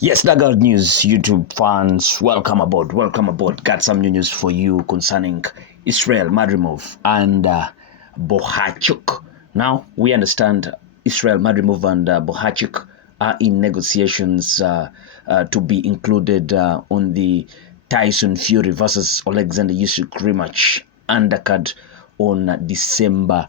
Yes, Undercard News YouTube fans, welcome aboard. Got some new news for you concerning Israil, Madrimov, and Bohachuk. Now, we understand Israil, Madrimov, and Bohachuk are in negotiations to be included on the Tyson Fury versus Oleksandr Usyk rematch undercard on December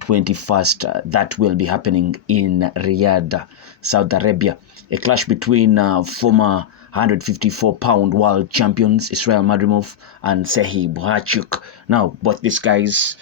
21st. That will be happening in Riyadh, Saudi Arabia. A clash between former 154-pound world champions Israil Madrimov and Serhii Bohachuk. Now, both these guys,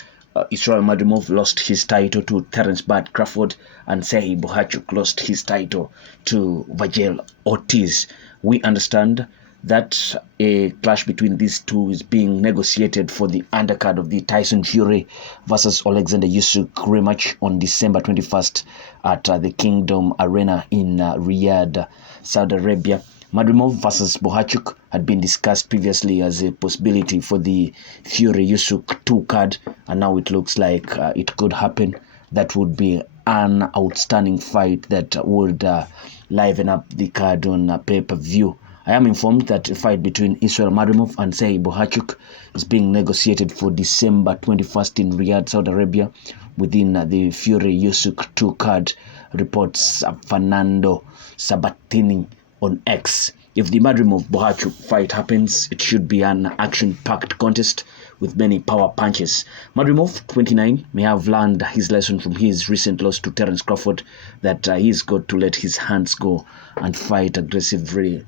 Israil Madrimov lost his title to Terence Bud Crawford, and Serhii Bohachuk lost his title to Virgil Ortiz. We understand that a clash between these two is being negotiated for the undercard of the Tyson Fury versus Oleksandr Usyk rematch on December 21st at the Kingdom Arena in Riyadh, Saudi Arabia. Madrimov versus Bohachuk had been discussed previously as a possibility for the Fury Usyk II card, and now it looks like it could happen. That would be an outstanding fight that would liven up the card on pay-per-view. I am informed that a fight between Israil Madrimov and Serhii Bohachuk is being negotiated for December 21st in Riyadh, Saudi Arabia, within the Fury Usyk II card, reports Fernando Sabatini on X. If the Madrimov-Bohachuk fight happens, it should be an action-packed contest with many power punches. Madrimov, 29, may have learned his lesson from his recent loss to Terence Crawford, that he's got to let his hands go and fight aggressively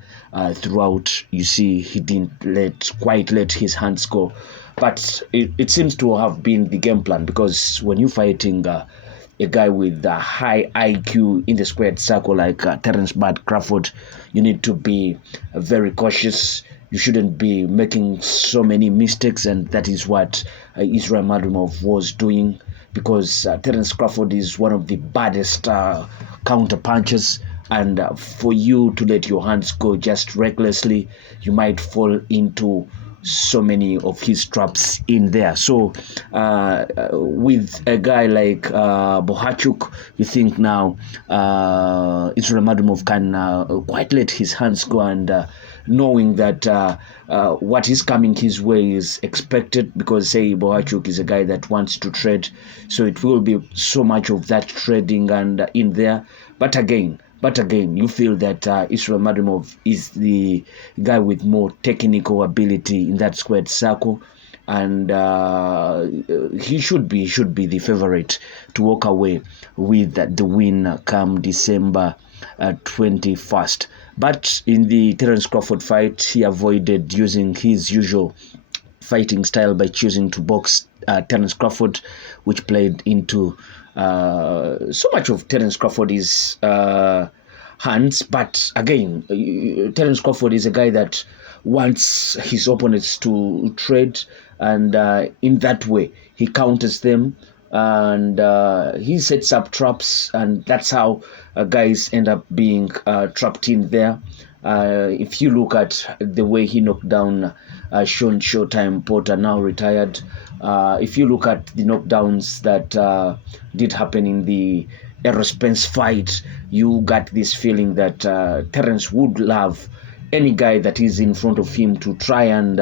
throughout. You see, he didn't quite let his hands go. But it seems to have been the game plan, because when you're fighting a guy with a high IQ in the squared circle like Terence Bud Crawford, you need to be very cautious. You shouldn't be making so many mistakes, and that is what Israil Madrimov was doing, because Terence Crawford is one of the baddest counter punchers, and for you to let your hands go just recklessly, you might fall into so many of his traps in there. So with a guy like Bohachuk, you think now Israil Madrimov can quite let his hands go, and knowing that what is coming his way is expected, because say Bohachuk is a guy that wants to trade, so it will be so much of that trading and in there. But again, you feel that Israil Madrimov is the guy with more technical ability in that squared circle, and he should be the favorite to walk away with the win come December 21st. But in the Terence Crawford fight, he avoided using his usual fighting style by choosing to box Terence Crawford, which played into so much of Terence Crawford's hands. But again, Terence Crawford is a guy that wants his opponents to trade, and in that way he counters them, and he sets up traps, and that's how guys end up being trapped in there. If you look at the way he knocked down Sean Showtime Porter, now retired, if you look at the knockdowns that did happen in the Errol Spence fight, you got this feeling that Terence would love any guy that is in front of him to try and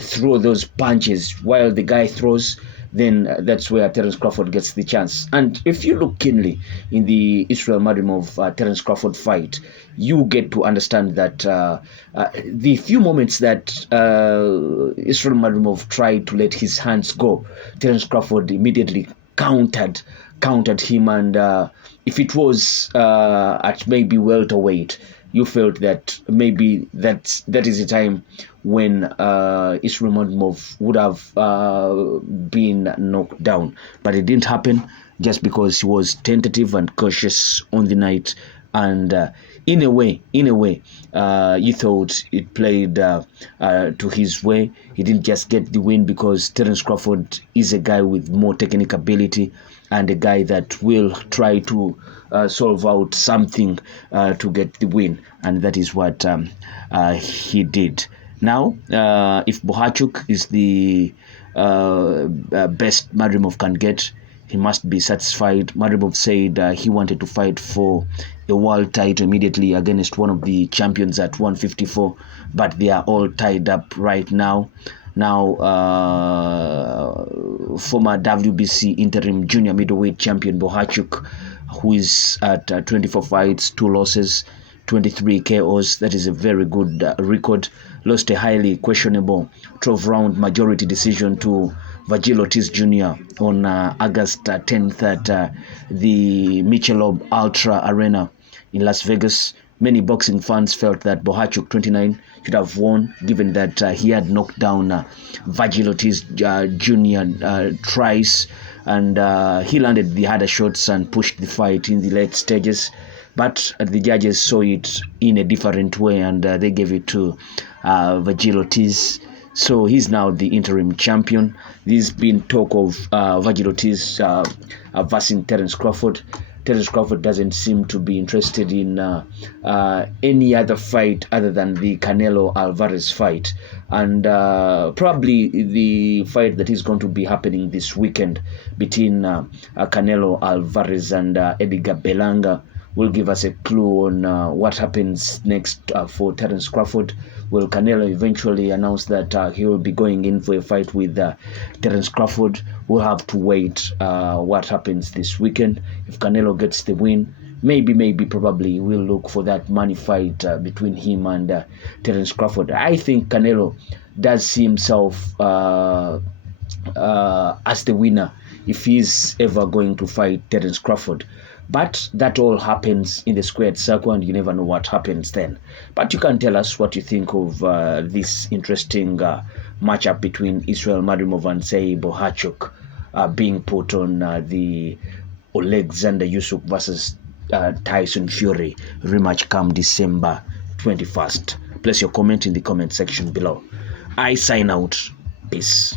throw those punches while the guy throws. Then that's where Terence Crawford gets the chance. And if you look keenly in the Israil Madrimov Terence Crawford fight, you get to understand that the few moments that Israil Madrimov tried to let his hands go, Terence Crawford immediately countered him, and if it was at maybe welterweight, you felt that maybe that is the time when Israil Madrimov would have been knocked down. But it didn't happen, just because he was tentative and cautious on the night. And in a way, you thought it played to his way. He didn't just get the win because Terence Crawford is a guy with more technical ability, and a guy that will try to solve out something to get the win, and that is what he did. Now, if Bohachuk is the best Madrimov can get, he must be satisfied. Madrimov said he wanted to fight for a world title immediately against one of the champions at 154, but they are all tied up right now. Now, former WBC interim junior middleweight champion Bohachuk, who is at 24 fights, 2 losses, 23 KOs. That is a very good record. Lost a highly questionable 12-round majority decision to Serhii Ortiz Jr. on August 10th at the Michelob Ultra Arena in Las Vegas. Many boxing fans felt that Bohachuk, 29, should have won, given that he had knocked down Serhii Ortiz Jr. Twice, and he landed the harder shots and pushed the fight in the late stages. But the judges saw it in a different way, and they gave it to Serhii Ortiz. So he's now the interim champion. There's been talk of Serhii Ortiz versing Terence Crawford. Terence Crawford doesn't seem to be interested in any other fight other than the Canelo Alvarez fight, and probably the fight that is going to be happening this weekend between Canelo Alvarez and Edgar Berlanga will give us a clue on what happens next for Terence Crawford. Will Canelo eventually announce that he will be going in for a fight with Terence Crawford? We'll have to wait what happens this weekend. If Canelo gets the win, probably we'll look for that money fight between him and Terence Crawford. I think Canelo does see himself as the winner if he's ever going to fight Terence Crawford. But that all happens in the squared circle, and you never know what happens then. But you can tell us what you think of this interesting matchup between Israil Madrimov and Serhii Bohachuk being put on the Oleksandr Usyk versus Tyson Fury rematch come December 21st. Place your comment in the comment section below. I sign out. Peace.